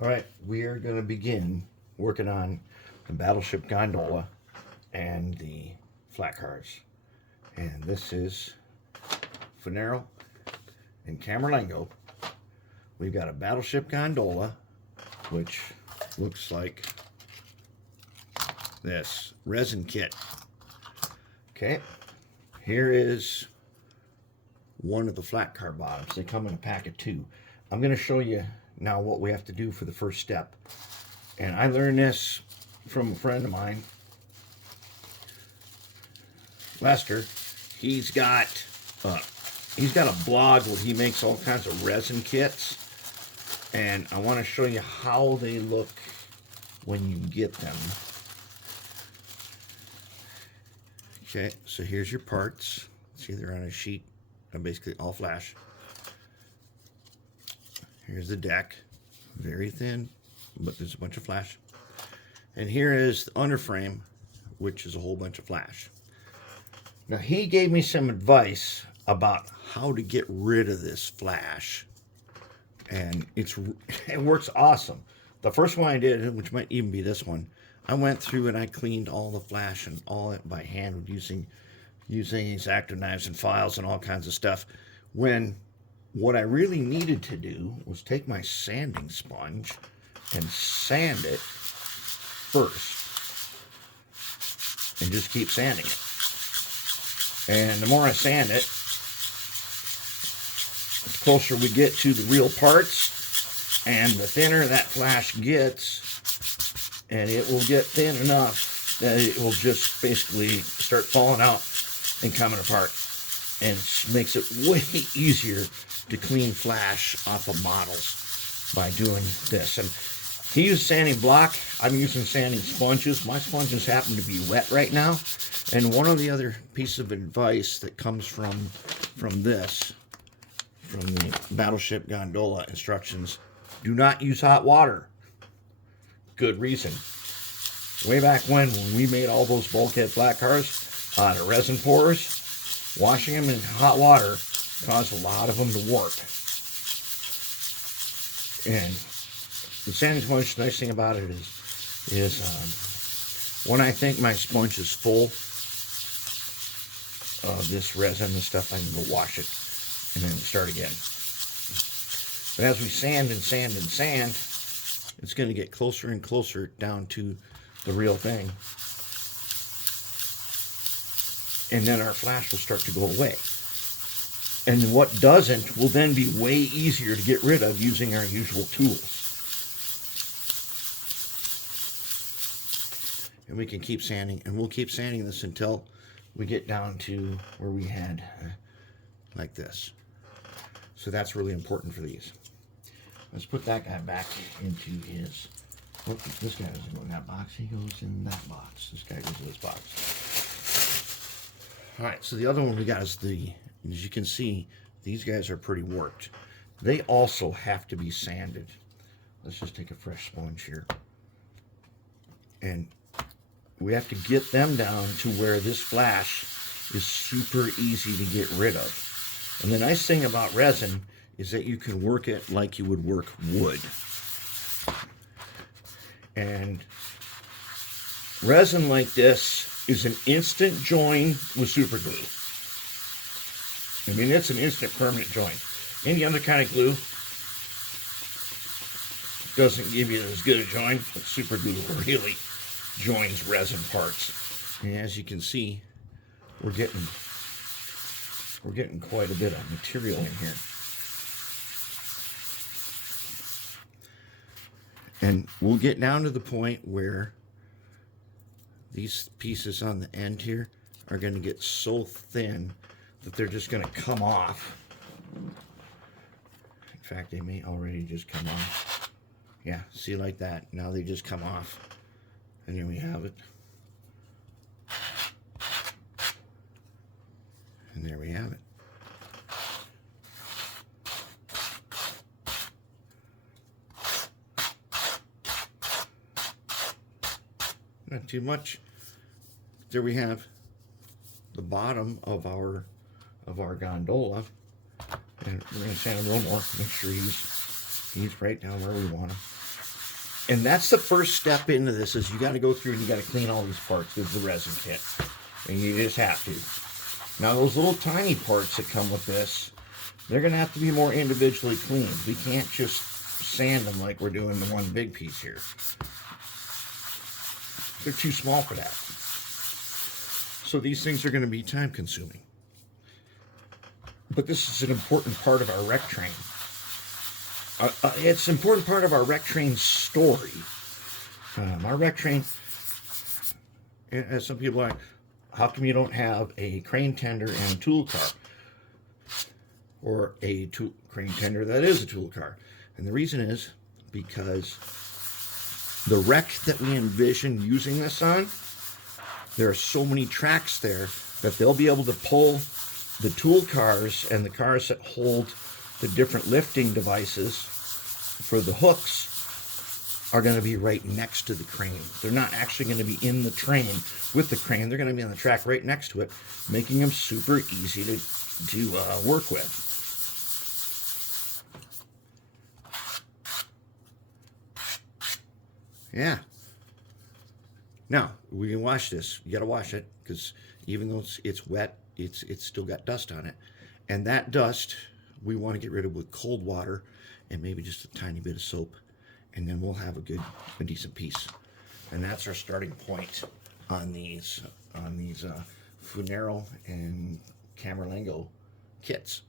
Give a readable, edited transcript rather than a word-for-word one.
All right, we are going to begin working on the battleship gondola and the flat cars. And this is Funaro and Camerlengo. We've got a battleship gondola, which looks like this resin kit. Okay, here is one of the flat car bottoms. They come in a pack of 2. I'm going to show you now what we have to do for the first step. And I learned this from a friend of mine, Lester. He's got a blog where he makes all kinds of resin kits, and I want to show you how they look when you get them. Okay, so here's your parts. See, they're on a sheet. They're basically all flash. Here's the deck, very thin, but there's a bunch of flash. And here is the underframe, which is a whole bunch of flash. Now, he gave me some advice about how to get rid of this flash, and it works awesome. The first one I did, which might even be this one, I went through and I cleaned all the flash and all that by hand using X-Acto knives and files and all kinds of stuff. When what I really needed to do was take my sanding sponge and sand it first, and just keep sanding it. And the more I sand it, the closer we get to the real parts, and the thinner that flash gets, and it will get thin enough that it will just basically start falling out and coming apart, and it makes it way easier to clean flash off of models by doing this. And he used sanding block. I'm using sanding sponges. My sponges happen to be wet right now. And one of the other pieces of advice that comes from the Battleship Gondola instructions: do not use hot water. Good reason. Way back when we made all those bulkhead flat cars out of resin pours, washing them in hot water caused a lot of them to warp. And the sanding sponge, the nice thing about it is when I think my sponge is full of this resin and stuff, I can go wash it and then start again. But as we sand and sand and sand, it's going to get closer and closer down to the real thing. And then our flash will start to go away. And what doesn't will then be way easier to get rid of using our usual tools. And we can keep sanding, and we'll keep sanding this until we get down to where we had like this. So that's really important for these. Let's put that guy back into his. Oh, this guy doesn't go in that box. He goes in that box. This guy goes in this box. All right, so the other one we got is as you can see, these guys are pretty warped. They also have to be sanded. Let's just take a fresh sponge here. And we have to get them down to where this flash is super easy to get rid of. And the nice thing about resin is that you can work it like you would work wood. And resin like this is an instant join with super glue. I mean, it's an instant permanent join. Any other kind of glue doesn't give you as good a join, but super glue really joins resin parts. And as you can see, we're getting quite a bit of material in here. And we'll get down to the point where these pieces on the end here are going to get so thin that they're just going to come off. In fact, they may already just come off. Yeah, see, like that. Now they just come off. And here we have it. And there we have it. Not too much. There we have the bottom of our gondola, and we're going to sand him a little more, make sure he's right down where we want him. And that's the first step into this, is you got to go through and you got to clean all these parts with the resin kit. And you just have to. Now those little tiny parts that come with this, they're going to have to be more individually cleaned. We can't just sand them like we're doing the one big piece here. They're too small for that. So these things are going to be time consuming. But this is an important part of our rec train. It's an important part of our rec train story. Our rec train, as some people are like, how come you don't have a crane tender and a tool car? Or a crane tender that is a tool car? And the reason is because the wreck that we envision using this on, there are so many tracks there that they'll be able to pull the tool cars and the cars that hold the different lifting devices for the hooks are going to be right next to the crane. They're not actually going to be in the train with the crane. They're going to be on the track right next to it, making them super easy to work with. Yeah. Now, we can wash this. You got to wash it, because even though it's wet, it's still got dust on it. And that dust, we want to get rid of with cold water and maybe just a tiny bit of soap. And then we'll have a decent piece. And that's our starting point on these Funaro and Camerlengo kits.